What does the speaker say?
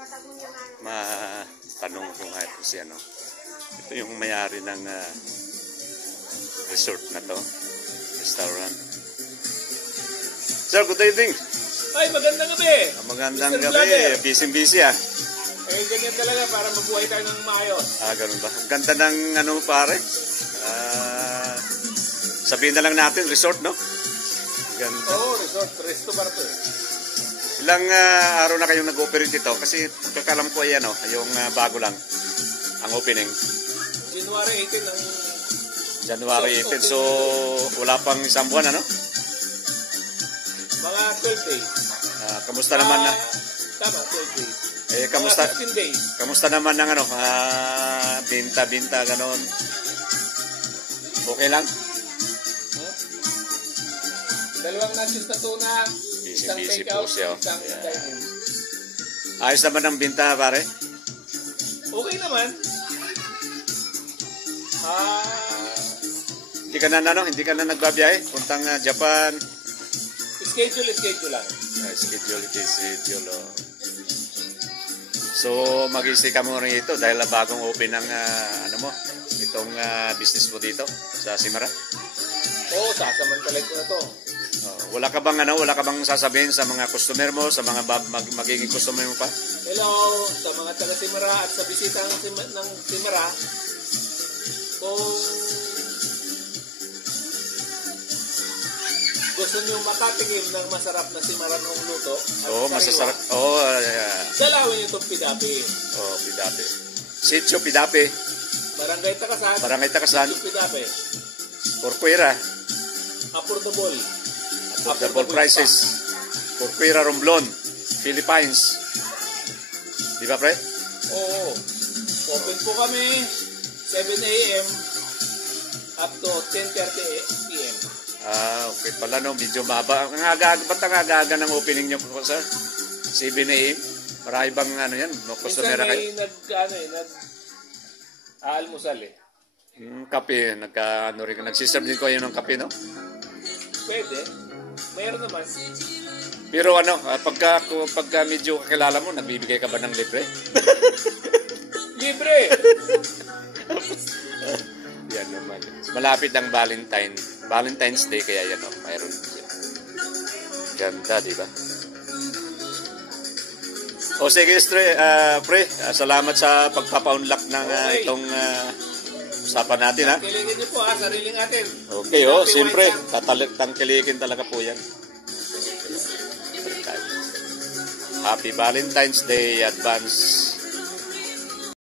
matanong ko nga ito si ano. Ito yung may-ari ng resort na to, restaurant. Sir, good evening. Ay, magandang gabi. Magandang gabi. Busy-busy ah. Eh, ganyan talaga para mabuhay tayo ng maayos. Ganun ba? Ang ganda ng ano pare. Sabihin na lang natin, resort, no? Ganda. Oo, resort. Resto bar to. Ilang araw na kayong nag-operate dito? Kasi kakalam ko ay ano, yung bago lang ang opening. January 18 ang... January 18. So, wala pang isang buwan, ano? Mga 12 days. Kamusta naman na? Tama, 12 days. Kamusta? Mga 15 days. Kamusta naman ng ano? Binta, ganon. Okay lang? Dalawang nachos na tuna. Busy po siya. Isang dine-in. Ayos naman ang binta, pare? Okay naman. Hindi ka na nagbabiyahe? Puntang Japan? Schedule lang. Schedule. Oh. So, mag-i-stay ka muna rito dahil bagong open ang itong business mo dito sa Simara? Oo, sasamantalain ko na to. Wala ka bang sasabihin sa mga customer mo, sa mga magiging customer mo pa? Hello, sa mga taga Simara at sa bisita ng Simara, kung gusto niyo makatingin ng masarap na Simara ng luto, masasarap. dalawin niyo itong Pidapi. Pidapi. Sitio Pidapi. Barangay Takasan. Sitio Pidapi. Corcuera. Affordable prices. Corcuera, Romblon, Philippines. Di ba, pre? Oo. Open po kami 7 a.m. up to 10:30 p.m. Okay pala no, medyo mahaba. Ba't ang aga ng opening nyo po, sir? 7 a.m. Marami bang yan? Minsan may nag-aalmusal eh. Kape, nagsiserve din ko yun ng kape, no? Pwede. Mayroon naman. Pero pagka medyo kakilala mo, nagbibigay ka ba ng libre? Libre! Yan naman. Malapit ang Valentine's Day, kaya yan, mayroon. Ganda, di ba? Sige, pre, salamat sa pagpapa-unlock ng itong usapan natin, ha? Kiligin niyo po, sariling atin. Okay, siyempre, tangkilikin talaga po yan. Happy Valentine's Day, advance.